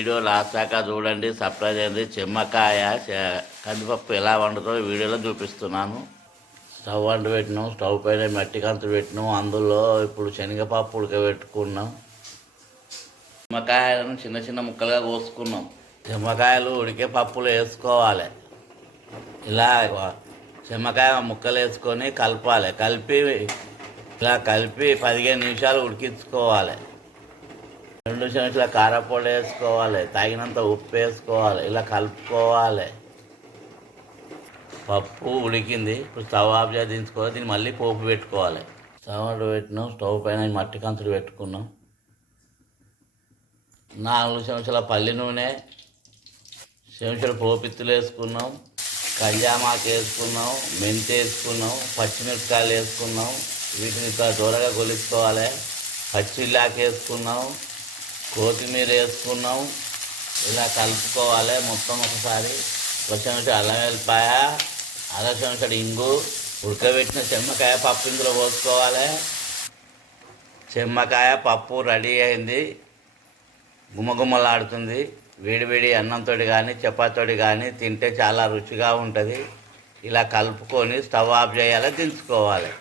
Video last దాకా చూడండి surprise అయింది. చెమ్మకాయ కందిపప్పు ఎలా వండుతో వీడియోలో చూపిస్తున్నాను. స్టవ్ వంట పెట్టినాం. స్టవ్ పైన మట్టి కంతు పెట్టినాం. అందులో ఇప్పుడు శనగపప్పు ఉడకబెట్టుకున్నాం. చెమ్మకాయలను చిన్న చిన్న ముక్కలుగా కోసుకున్నాం. చెమ్మకాయలు ఉడికే పప్పులు వేసుకోవాలి. ఇలా చెమ్మకాయ ముక్కలు వేసుకొని కలపాలి. కలిపి ఇలా కలిపి పదిహేను నిమిషాలు ఉడికించుకోవాలి. రెండు చెంచాల కారపొడి వేసుకోవాలి తగినంత ఉప్పు వేసుకోవాలి ఇలా కలుపుకోవాలి. పప్పు ఉడికింది ఇప్పుడు స్టవ్ ఆఫ్ చేసి దించుకోవాలి దీన్ని మళ్ళీ పోపు పెట్టుకోవాలి. స్టవ్ పెట్టినాం స్టవ్ పైన మట్టి కంచుడు పెట్టుకున్నాం. నాలుగు చెంచాల పల్లి నూనె చెంచాల పోపిత్తులు వేసుకున్నాం కళ్యామాకు వేసుకున్నాం మెంతి వేసుకున్నాం పచ్చిమిరపకాయలు వేసుకున్నాం వీటిని ఇట్లా దూరగా కొలుసుకోవాలి పచ్చిలాకి వేసుకున్నాం కొత్తిమీర వేసుకున్నాం. ఇలా కలుపుకోవాలి మొత్తం ఒకసారి. ఒక చెంచా అల్లం వెల్లిపాయ అర చెంచాడు ఇంగు ఉడకబెట్టిన చెమ్మకాయ పప్పు ఇందులో పోసుకోవాలి. చెమ్మకాయ పప్పు రెడీ అయింది. గుమగుమలాడుతుంది. వేడివేడి అన్నంతో కానీ చపాతోటి కానీ తింటే చాలా రుచిగా ఉంటుంది. ఇలా కలుపుకొని స్టవ్ ఆఫ్ చేయాలి దించుకోవాలి.